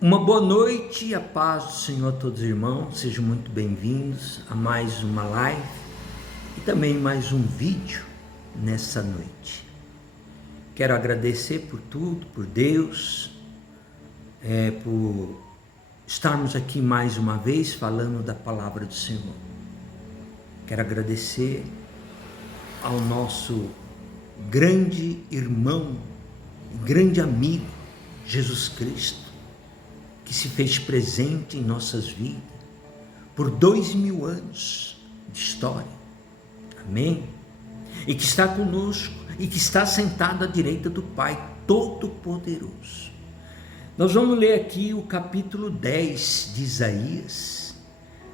Uma boa noite e a paz do Senhor a todos os irmãos, sejam muito bem-vindos a mais uma live e também mais um vídeo nessa noite. Quero agradecer por tudo, por Deus, por estarmos aqui mais uma vez falando da palavra do Senhor. Quero agradecer ao nosso grande irmão, grande amigo, Jesus Cristo, que se fez presente em nossas vidas por 2000 anos de história, amém? E que está conosco e que está sentado à direita do Pai Todo-Poderoso. Nós vamos ler aqui o capítulo 10 de Isaías.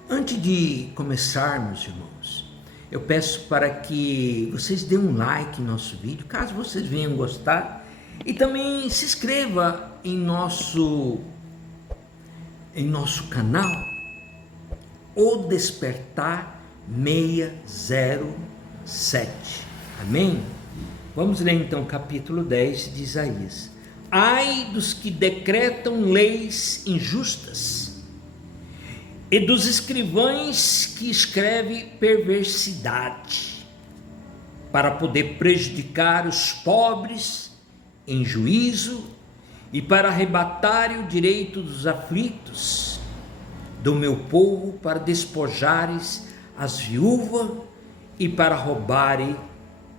Antes de começarmos, irmãos, eu peço para que vocês dêem um like em nosso vídeo, caso vocês venham gostar, e também se inscreva em nosso canal, O Despertar 607, amém? Vamos ler então o capítulo 10 de Isaías. Ai dos que decretam leis injustas e dos escrivães que escrevem perversidade, para poder prejudicar os pobres em juízo e para arrebatarem o direito dos aflitos do meu povo, para despojares as viúvas e para roubarem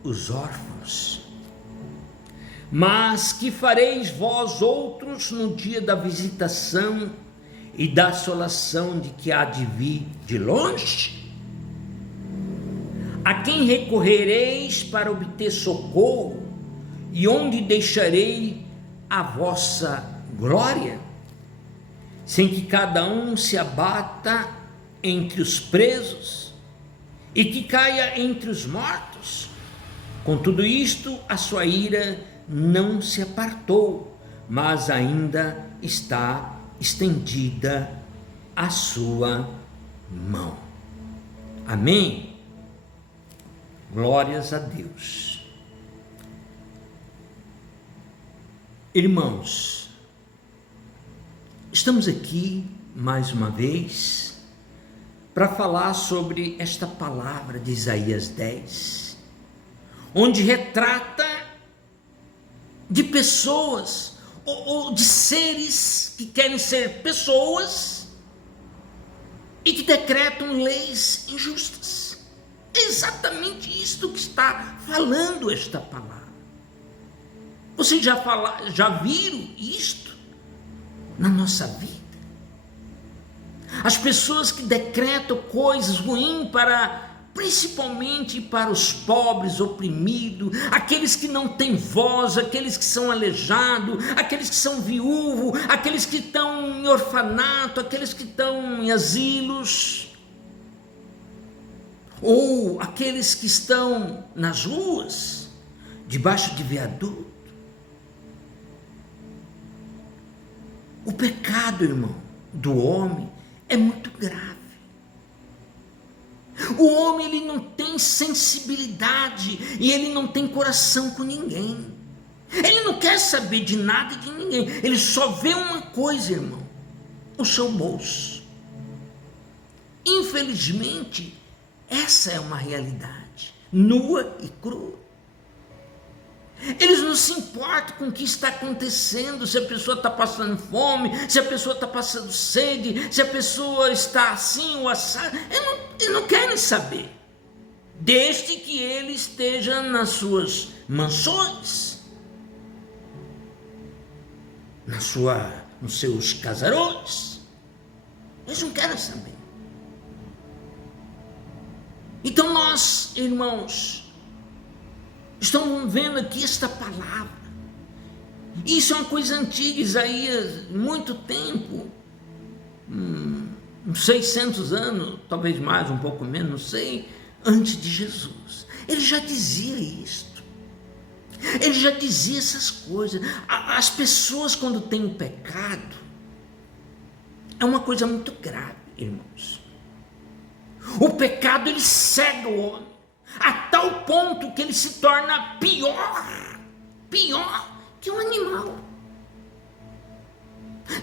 os órfãos. Mas que fareis vós outros no dia da visitação e da assolação de que há de vir de longe? A quem recorrereis para obter socorro, e onde deixarei a vossa glória, sem que cada um se abata entre os presos e que caia entre os mortos? Com tudo isto, a sua ira não se apartou, mas ainda está estendida a sua mão. Amém? Glórias a Deus. Irmãos, estamos aqui mais uma vez para falar sobre esta palavra de Isaías 10, onde retrata de pessoas ou de seres que querem ser pessoas e que decretam leis injustas. É exatamente isto que está falando esta palavra. Vocês já viram isto na nossa vida? As pessoas que decretam coisas ruins principalmente para os pobres, oprimidos, aqueles que não têm voz, aqueles que são aleijados, aqueles que são viúvos, aqueles que estão em orfanato, aqueles que estão em asilos, ou aqueles que estão nas ruas, debaixo de viaduto. O pecado, irmão, do homem é muito grave. O homem, ele não tem sensibilidade e ele não tem coração com ninguém. Ele não quer saber de nada e de ninguém. Ele só vê uma coisa, irmão: o seu bolso. Infelizmente, essa é uma realidade nua e crua. Eles não se importam com o que está acontecendo, se a pessoa está passando fome, se a pessoa está passando sede, se a pessoa está assim ou assado. Eles não querem saber, desde que ele esteja nas suas mansões, nos seus casarões. Eles não querem saber. Então nós, irmãos, estamos vendo aqui esta palavra. Isso é uma coisa antiga. Isaías, muito tempo, uns 600 anos, talvez mais, um pouco menos, não sei, antes de Jesus, ele já dizia isto. Ele já dizia essas coisas. As pessoas, quando têm o pecado, é uma coisa muito grave, irmãos. O pecado, ele cega o homem a tal ponto que ele se torna pior que um animal.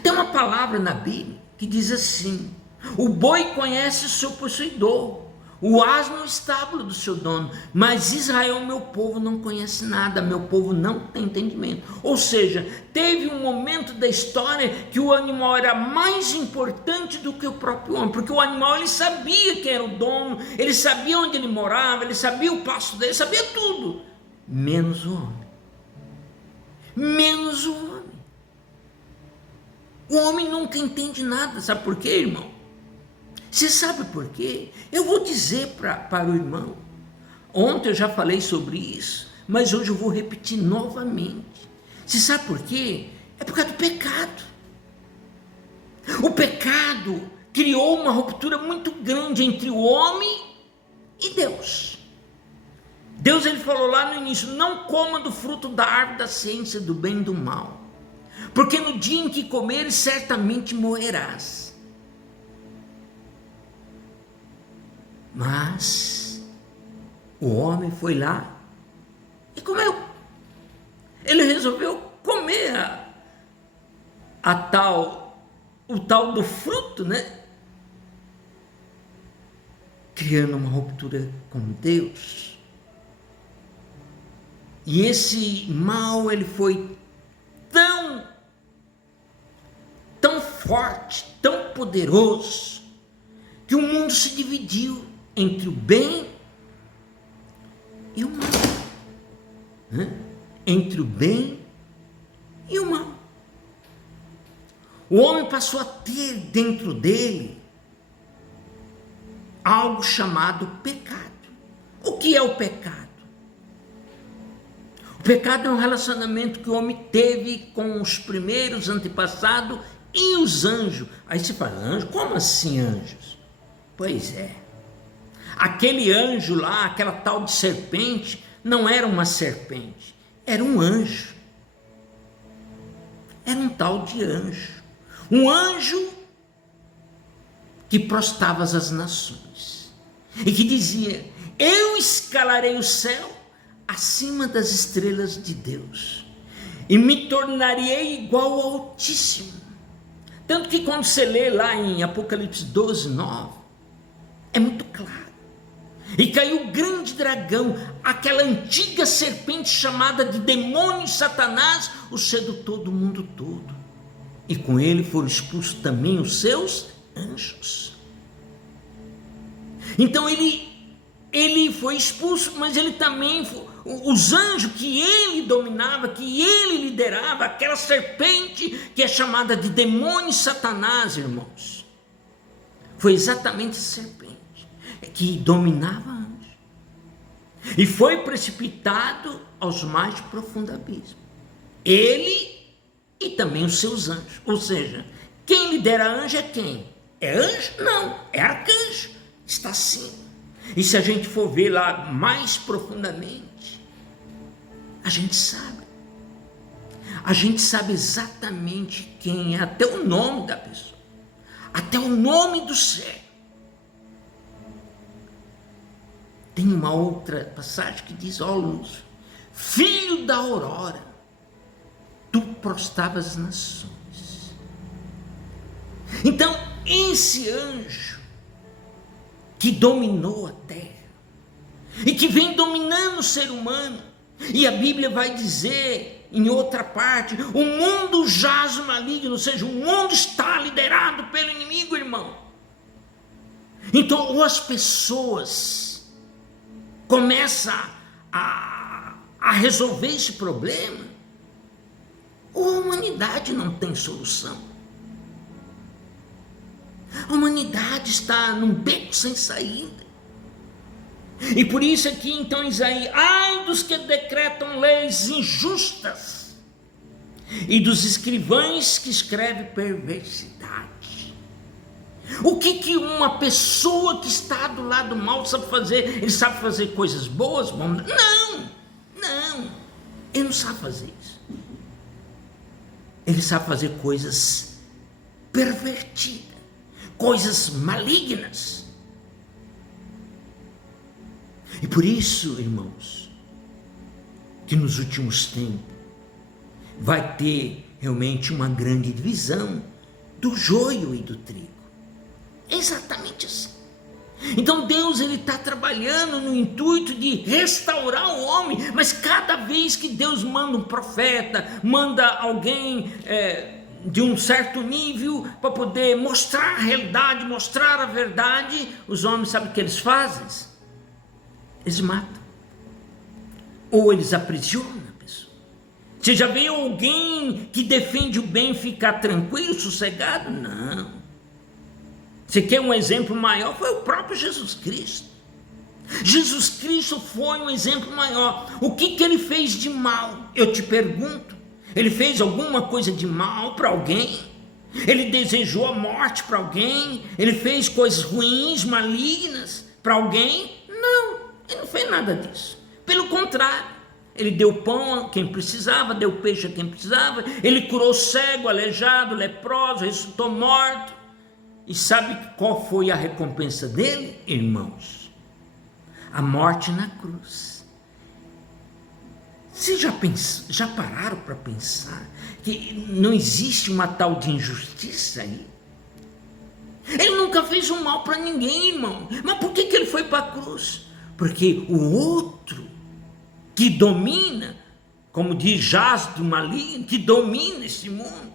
Tem uma palavra na Bíblia que diz assim: o boi conhece o seu possuidor, o asno o estábulo do seu dono, mas Israel, meu povo, não conhece nada, meu povo não tem entendimento. Ou seja, teve um momento da história que o animal era mais importante do que o próprio homem, porque o animal, ele sabia quem era o dono, ele sabia onde ele morava, ele sabia o pasto dele, sabia tudo, menos o homem. Menos o homem. O homem nunca entende nada, sabe por quê, irmão? Você sabe por quê? Eu vou dizer para o irmão. Ontem eu já falei sobre isso, mas hoje eu vou repetir novamente. Você sabe por quê? É por causa do pecado. O pecado criou uma ruptura muito grande entre o homem e Deus. Deus, ele falou lá no início: não coma do fruto da árvore da ciência do bem e do mal, porque no dia em que comeres certamente morrerás. Mas o homem foi lá e comeu. Ele resolveu comer o tal do fruto, né? Criando uma ruptura com Deus. E esse mal, ele foi tão forte, tão poderoso, que o mundo se dividiu entre o bem e o mal, né? Entre o bem e o mal. O homem passou a ter dentro dele algo chamado pecado. O que é o pecado? O pecado é um relacionamento que o homem teve com os primeiros antepassados e os anjos. Aí você fala: anjo? Como assim anjos? Pois é. Aquele anjo lá, aquela tal de serpente, não era uma serpente, era um anjo. Era um tal de anjo. Um anjo que prostrava as nações e que dizia: eu escalarei o céu acima das estrelas de Deus e me tornarei igual ao Altíssimo. Tanto que quando você lê lá em Apocalipse 12, 9, é muito claro. E caiu o grande dragão, aquela antiga serpente chamada de demônio e Satanás, o sedutor do mundo todo. E com ele foram expulsos também os seus anjos. Então ele foi expulso, mas ele também os anjos que ele dominava, que ele liderava, aquela serpente que é chamada de demônio e Satanás, irmãos, foi exatamente a serpente que dominava anjos e foi precipitado aos mais profundos abismos, ele e também os seus anjos. Ou seja, quem lidera anjo é quem? É anjo? Não, é arcanjo, está acima. E se a gente for ver lá mais profundamente, a gente sabe exatamente quem é, até o nome da pessoa, até o nome do céu. Tem uma outra passagem que diz: ó luz, filho da aurora, tu prostravas as nações. Então, esse anjo que dominou a terra e que vem dominando o ser humano, e a Bíblia vai dizer em outra parte: o mundo jaz maligno, ou seja, o mundo está liderado pelo inimigo, irmão. Então, ou as pessoas começam a resolver esse problema, ou a humanidade não tem solução. A humanidade está num beco sem saída. E por isso aqui então Isaías: ai dos que decretam leis injustas e dos escrivães que escrevem perversidade. O que uma pessoa que está do lado mal sabe fazer? Ele sabe fazer coisas boas? Não, ele não sabe fazer isso. Ele sabe fazer coisas pervertidas, coisas malignas. E por isso, irmãos, que nos últimos tempos vai ter realmente uma grande divisão do joio e do trigo. É exatamente assim. Então Deus está trabalhando no intuito de restaurar o homem, mas cada vez que Deus manda um profeta, manda alguém de um certo nível para poder mostrar a realidade, mostrar a verdade, os homens, sabem o que eles fazem? Eles matam, ou eles aprisionam a pessoa. Você já viu alguém que defende o bem ficar tranquilo, sossegado? Não. Você quer um exemplo maior? Foi o próprio Jesus Cristo. Jesus Cristo foi um exemplo maior. O que ele fez de mal? Eu te pergunto. Ele fez alguma coisa de mal para alguém? Ele desejou a morte para alguém? Ele fez coisas ruins, malignas para alguém? Não, ele não fez nada disso. Pelo contrário, ele deu pão a quem precisava, deu peixe a quem precisava, ele curou cego, aleijado, leproso, ressuscitou morto. E sabe qual foi a recompensa dele, irmãos? A morte na cruz. Vocês já pararam para pensar que não existe uma tal de injustiça aí? Ele nunca fez um mal para ninguém, irmão. Mas por que ele foi para a cruz? Porque o outro que domina, como diz Jaz do maligno, que domina esse mundo,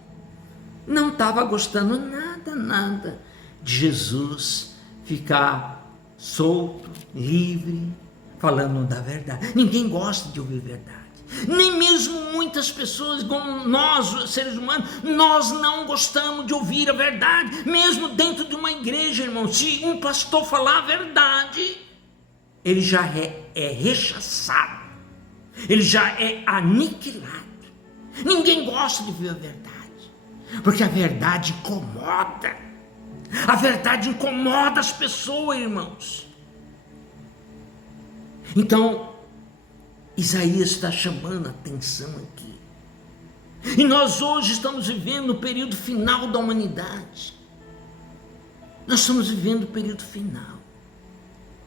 não estava gostando nada de Jesus ficar solto, livre, falando da verdade. Ninguém gosta de ouvir verdade. Nem mesmo muitas pessoas, como nós, seres humanos, nós não gostamos de ouvir a verdade. Mesmo dentro de uma igreja, irmão, se um pastor falar a verdade, ele já é rechaçado, ele já é aniquilado. Ninguém gosta de ouvir a verdade, porque a verdade incomoda. A verdade incomoda as pessoas, irmãos. Então, Isaías está chamando a atenção aqui. E nós hoje estamos vivendo o período final da humanidade. Nós estamos vivendo o período final.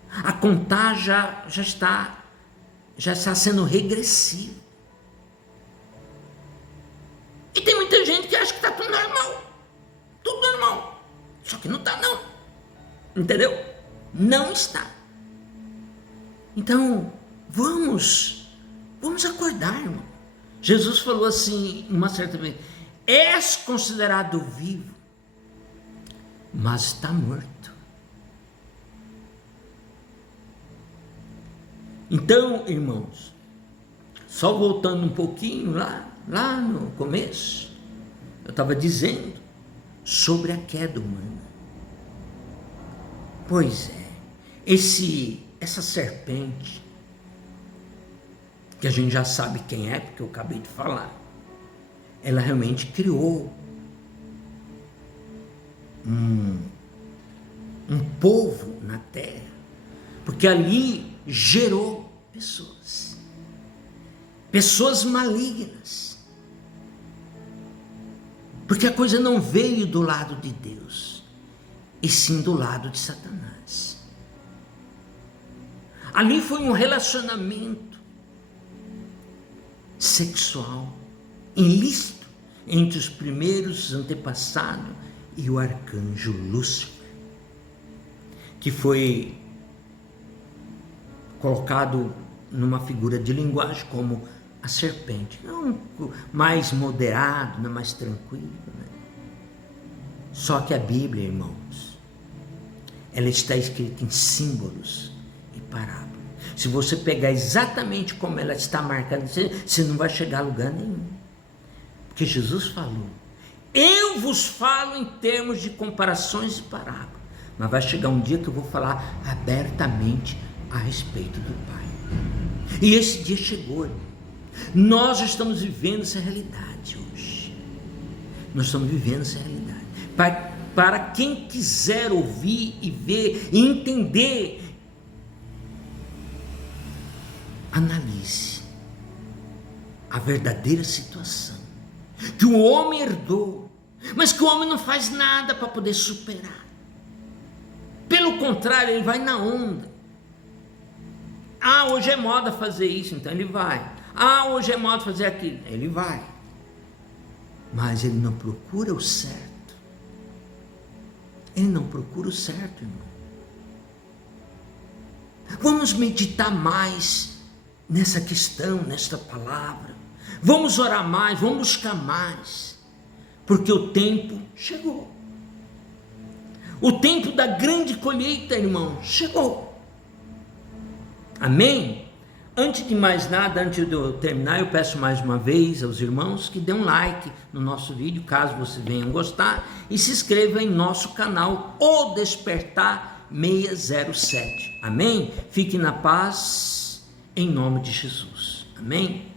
A contagem já está sendo regressiva. E tem muita gente que acha que está tudo normal. Tudo normal. Só que não está, não. Entendeu? Não está. Então, vamos acordar, irmão. Jesus falou assim, uma certa vez: és considerado vivo, mas está morto. Então, irmãos, só voltando um pouquinho lá no começo, eu estava dizendo sobre a queda humana. Pois é, essa serpente, que a gente já sabe quem é, porque eu acabei de falar, ela realmente criou um povo na terra, porque ali gerou pessoas malignas, porque a coisa não veio do lado de Deus, e sim do lado de Satanás. Ali foi um relacionamento sexual ilícito entre os primeiros antepassados e o arcanjo Lúcifer, que foi colocado numa figura de linguagem como a serpente, não mais moderado, não mais tranquilo, né? Só que a Bíblia, irmãos, ela está escrita em símbolos e parábolas. Se você pegar exatamente como ela está marcada, você não vai chegar a lugar nenhum. Porque Jesus falou: eu vos falo em termos de comparações e parábolas, mas vai chegar um dia que eu vou falar abertamente a respeito do Pai. E esse dia chegou, irmão. Nós estamos vivendo essa realidade hoje. Nós estamos vivendo essa realidade. Para quem quiser ouvir e ver e entender, analise a verdadeira situação que o homem herdou, mas que o homem não faz nada para poder superar. Pelo contrário, ele vai na onda. Hoje é moda fazer isso, então ele vai. Hoje é moda fazer aquilo, ele vai. Mas ele não procura o certo. ele não procura o certo, irmão. Vamos meditar mais nessa questão, nesta palavra. Vamos orar mais, vamos buscar mais, porque o tempo chegou. O tempo da grande colheita, irmão, chegou. Amém? Antes de mais nada, antes de eu terminar, eu peço mais uma vez aos irmãos que dêem um like no nosso vídeo, caso vocês venham gostar, e se inscrevam em nosso canal, O Despertar 607. Amém? Fique na paz, em nome de Jesus. Amém?